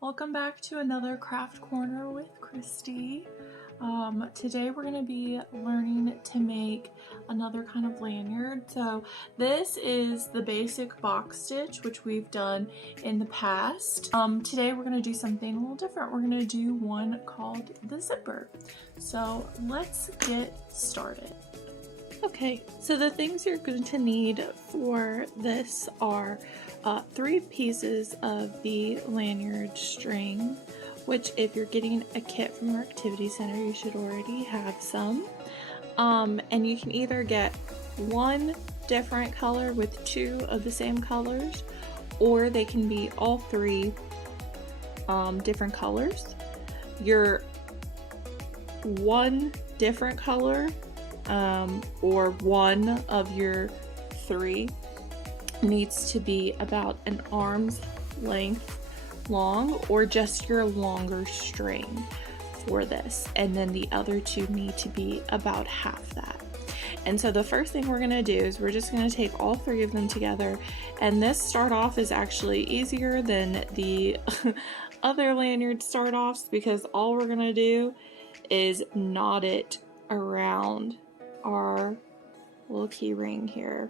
Welcome back to another craft corner with Christy. Today we're going to be learning to make another kind of lanyard. So this is the basic box stitch, which we've done in the past. Today we're going to do something a little different. We're going to do one called the zipper. So let's get started. Okay, so the things you're going to need for this are 3 pieces of the lanyard string, which if you're getting a kit from your activity center, you should already have some. And you can either get one different color with 2 of the same colors, or they can be all 3 different colors. Your one different color or one of your 3 needs to be about an arm's length long, or just your longer string for this, and then the other 2 need to be about half that. And so the first thing we're going to do is we're just going to take all 3 of them together, and this start off is actually easier than the other lanyard start offs, because all we're going to do is knot it around our little key ring here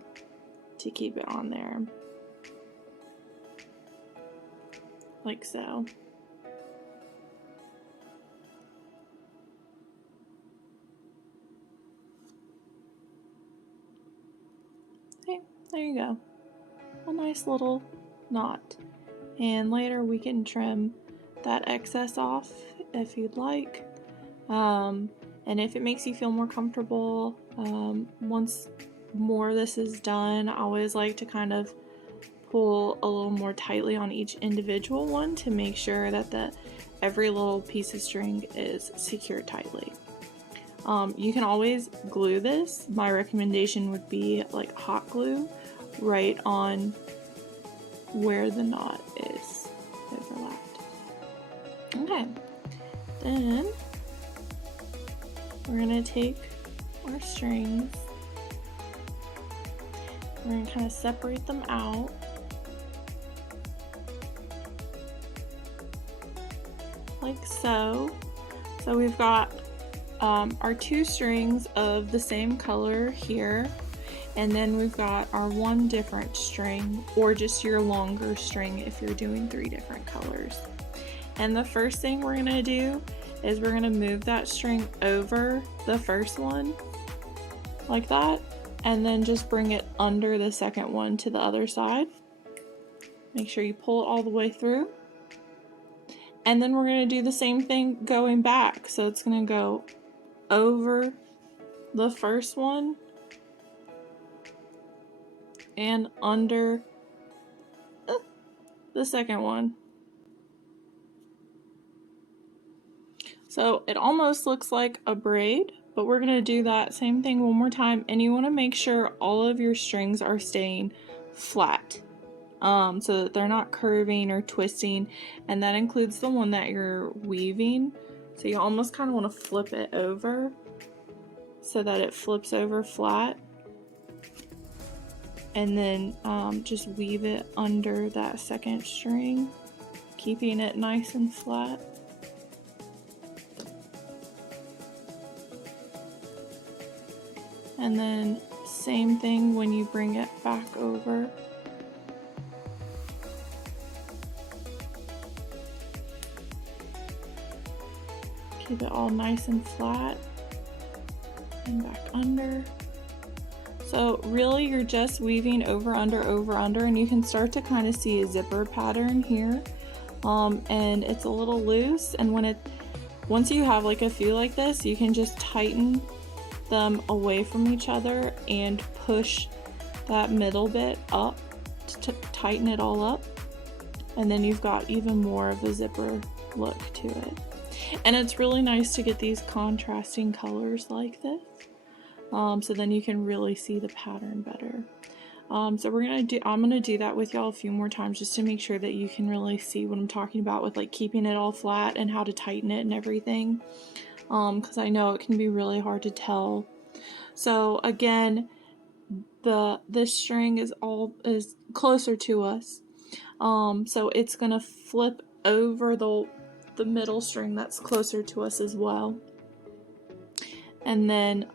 to keep it on there, like so. Okay, there you go. A nice little knot. And later we can trim that excess off if you'd like. And if it makes you feel more comfortable, once more this is done, I always like to kind of pull a little more tightly on each individual one to make sure that every little piece of string is secured tightly. You can always glue this. My recommendation would be like hot glue right on where the knot is overlapped. Okay, then we're going to take our strings, we're going to kind of separate them out. Like so. So we've got our 2 strings of the same color here, and then we've got our 1 different string, or just your longer string if you're doing 3 different colors. And the first thing we're going to do is we're going to move that string over the first one like that, and then just bring it under the second one to the other side. Make sure you pull it all the way through, and then we're going to do the same thing going back. So it's going to go over the first one and under the second one. So it almost looks like a braid, but we're going to do that same thing one more time, and you want to make sure all of your strings are staying flat, so that they're not curving or twisting, and that includes the one that you're weaving. So you almost kind of want to flip it over so that it flips over flat, and then just weave it under that second string, keeping it nice and flat. And then same thing when you bring it back over. Keep it all nice and flat and back under. So really you're just weaving over, under, and you can start to kind of see a zipper pattern here. And it's a little loose, and once you have like a few like this, you can just tighten them away from each other and push that middle bit up to tighten it all up, and then you've got even more of a zipper look to it. And it's really nice to get these contrasting colors like this, so then you can really see the pattern better. So I'm gonna do that with y'all a few more times just to make sure that you can really see what I'm talking about with like keeping it all flat and how to tighten it and everything, because I know it can be really hard to tell. So again, this string is closer to us. So it's gonna flip over the middle string that's closer to us as well. And then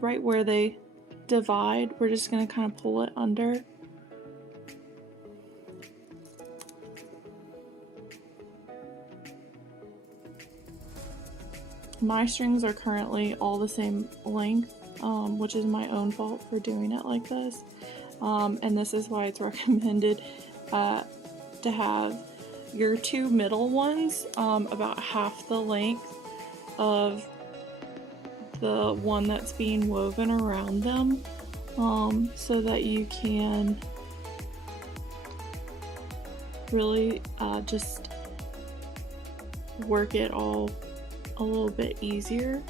right where they divide, we're just gonna kind of pull it under. My strings are currently all the same length, which is my own fault for doing it like this. And this is why it's recommended to have your two middle ones about half the length of the one that's being woven around them, so that you can really just work it all a little bit easier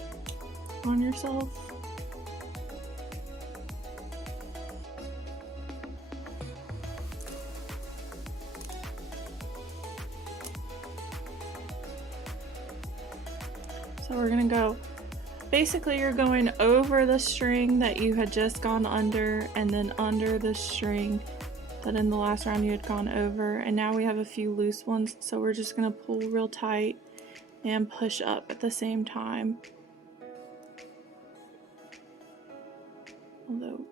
on yourself. So we're gonna go, basically you're going over the string that you had just gone under, and then under the string that in the last round you had gone over, and now we have a few loose ones, so we're just gonna pull real tight and push up at the same time. Although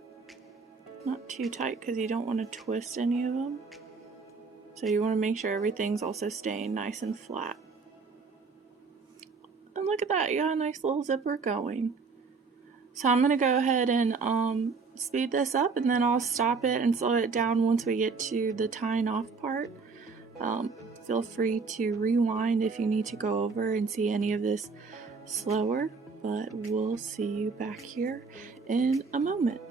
not too tight because you don't want to twist any of them. So you want to make sure everything's also staying nice and flat. And look at that, you got a nice little zipper going. So I'm going to go ahead and speed this up, and then I'll stop it and slow it down once we get to the tying off part. Feel free to rewind if you need to go over and see any of this slower, but we'll see you back here in a moment.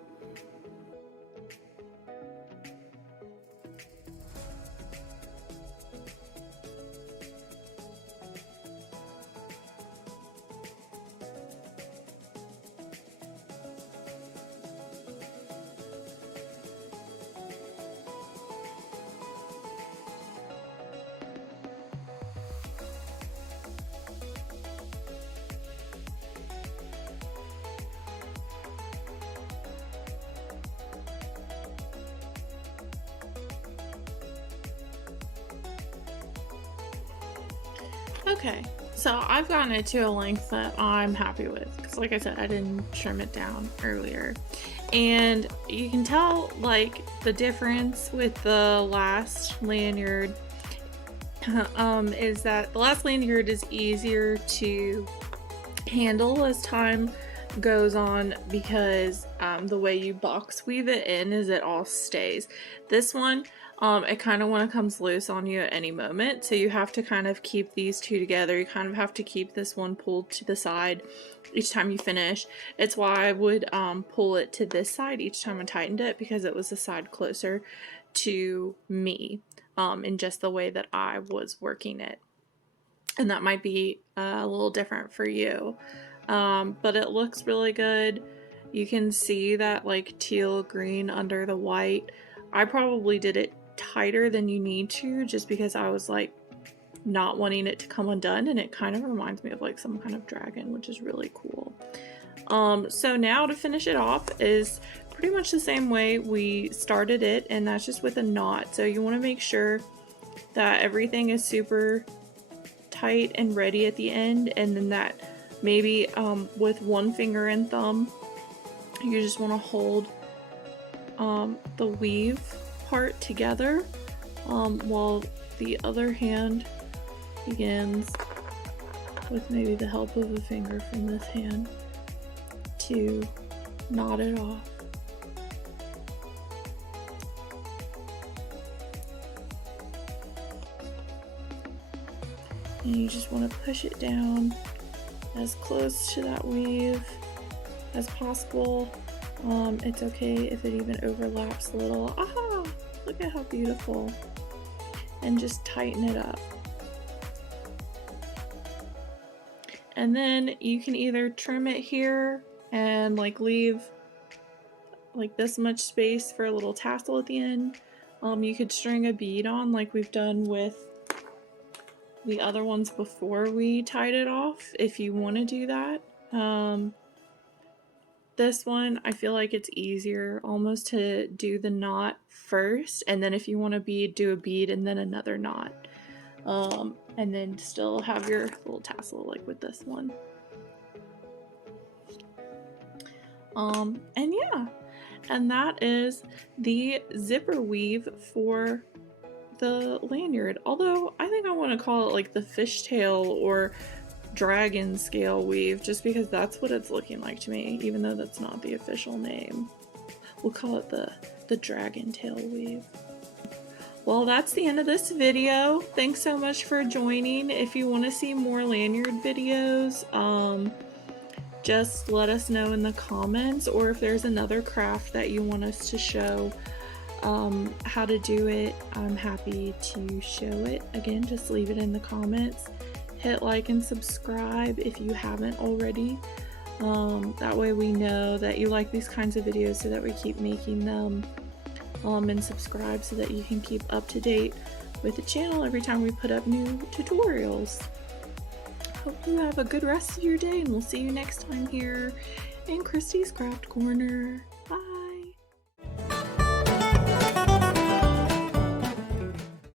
Okay, so I've gotten it to a length that I'm happy with, because like I said, I didn't trim it down earlier. And you can tell like the difference with the last lanyard is that the last lanyard is easier to handle as time goes on, because the way you box weave it in is it all stays. This one, it kind of when it comes loose on you at any moment, so you have to kind of keep these two together. You kind of have to keep this one pulled to the side each time you finish. It's why I would pull it to this side each time I tightened it, because it was the side closer to me in just the way that I was working it. And that might be a little different for you. But it looks really good. You can see that like teal green under the white. I probably did it tighter than you need to, just because I was like not wanting it to come undone, and it kind of reminds me of like some kind of dragon, which is really cool. So now to finish it off is pretty much the same way we started it, and that's just with a knot. So you want to make sure that everything is super tight and ready at the end, and then that maybe with one finger and thumb you just want to hold the weave part together while the other hand begins with maybe the help of a finger from this hand to knot it off. And you just want to push it down as close to that weave as possible. It's okay if it even overlaps a little. Ah, look at how beautiful. And just tighten it up. And then you can either trim it here and like leave like this much space for a little tassel at the end. You could string a bead on like we've done with the other ones before we tied it off, if you want to do that. This one, I feel like it's easier almost to do the knot first, and then if you want to bead, do a bead and then another knot. And then still have your little tassel like with this one. And yeah, and that is the zipper weave for the lanyard. Although I think I want to call it like the fishtail or dragon scale weave, just because that's what it's looking like to me, even though that's not the official name. We'll call it the dragon tail weave. Well, that's the end of this video. Thanks so much for joining. If you want to see more lanyard videos, just let us know in the comments, or if there's another craft that you want us to show how to do it, I'm happy to show it. Again, just leave it in the comments. Hit like and subscribe if you haven't already. That way we know that you like these kinds of videos, so that we keep making them. And subscribe so that you can keep up to date with the channel every time we put up new tutorials. Hope you have a good rest of your day, and we'll see you next time here in Christy's Craft Corner.